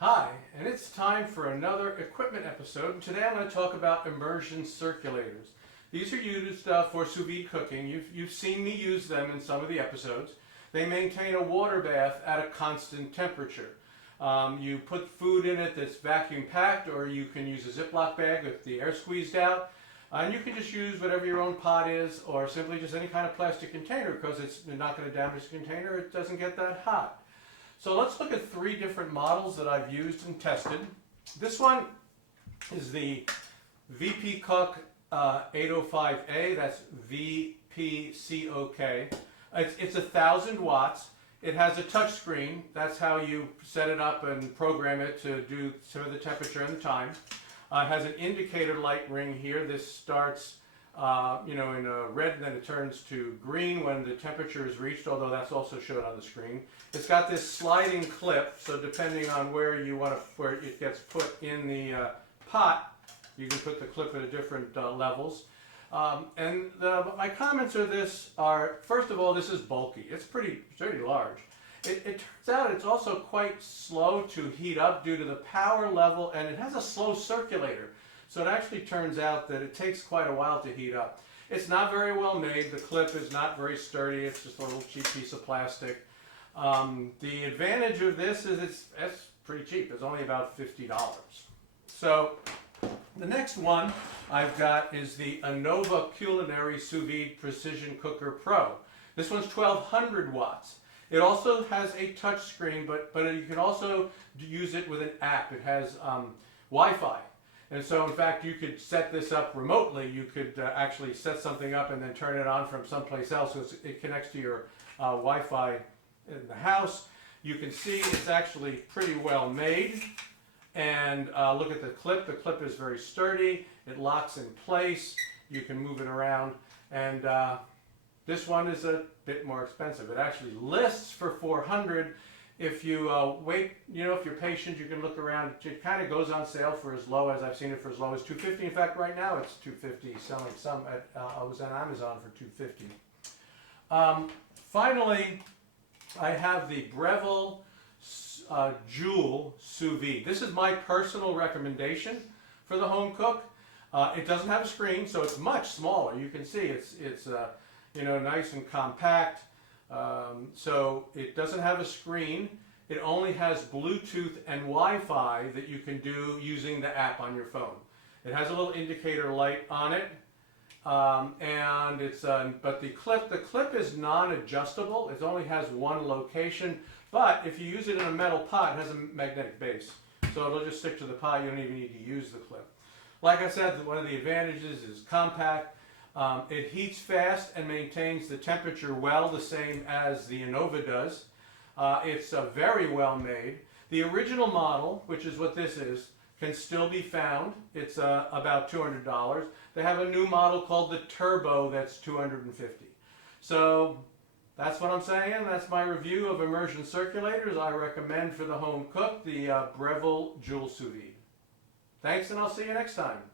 Hi, and it's time for another equipment episode. And today I'm going to talk about immersion circulators. These are used for sous vide cooking. You've seen me use them in some of the episodes. They maintain a water bath at a constant temperature. You put food in it that's vacuum packed, or you can use a Ziploc bag with the air squeezed out. And you can just use whatever your own pot is, or simply just any kind of plastic container, because it's not going to damage the container. It doesn't get that hot. So let's look at three different models that I've used and tested. This one is the VPCOK 805A, that's VPCOK. It's 1,000 watts. It has a touch screen. That's how you set it up and program it to do some of the temperature and the time. It has an indicator light ring here. This starts in a red, and then it turns to green when the temperature is reached, although that's also shown on the screen. It's got this sliding clip, so depending on where where it gets put in the pot, you can put the clip at different levels. My comments are first of all, this is bulky. It's pretty large. It turns out it's also quite slow to heat up due to the power level, and it has a slow circulator. So it actually turns out that it takes quite a while to heat up. It's not very well made. The clip is not very sturdy. It's just a little cheap piece of plastic. The advantage of this is it's pretty cheap. It's only about $50. So the next one I've got is the Anova Culinary Sous Vide Precision Cooker Pro. This one's 1,200 watts. It also has a touch screen, but you can also use it with an app. It has Wi-Fi. And so, in fact, you could set this up remotely. You could actually set something up and then turn it on from someplace else, so it connects to your Wi-Fi in the house. You can see it's actually pretty well made. And look at the clip. The clip is very sturdy. It locks in place. You can move it around. And this one is a bit more expensive. It actually lists for $400. If you wait, if you're patient, you can look around. It kind of goes on sale for as low as, I've seen it for as low as $250. In fact, right now it's $250, selling some I was on Amazon for $250. Finally, I have the Breville Joule Sous Vide. This is my personal recommendation for the home cook. It doesn't have a screen, so it's much smaller. You can see it's nice and compact. So it doesn't have a screen. It only has Bluetooth and Wi-Fi that you can do using the app on your phone. It has a little indicator light on it, and but the clip is non-adjustable. It only has one location. But if you use it in a metal pot, it has a magnetic base, so it'll just stick to the pot. You don't even need to use the clip. Like I said, one of the advantages is compact. It heats fast and maintains the temperature well, the same as the Anova does. It's very well made. The original model, which is what this is, can still be found. It's about $200. They have a new model called the Turbo that's $250. So that's what I'm saying. That's my review of immersion circulators. I recommend for the home cook the Breville Joule Sous Vide. Thanks, and I'll see you next time.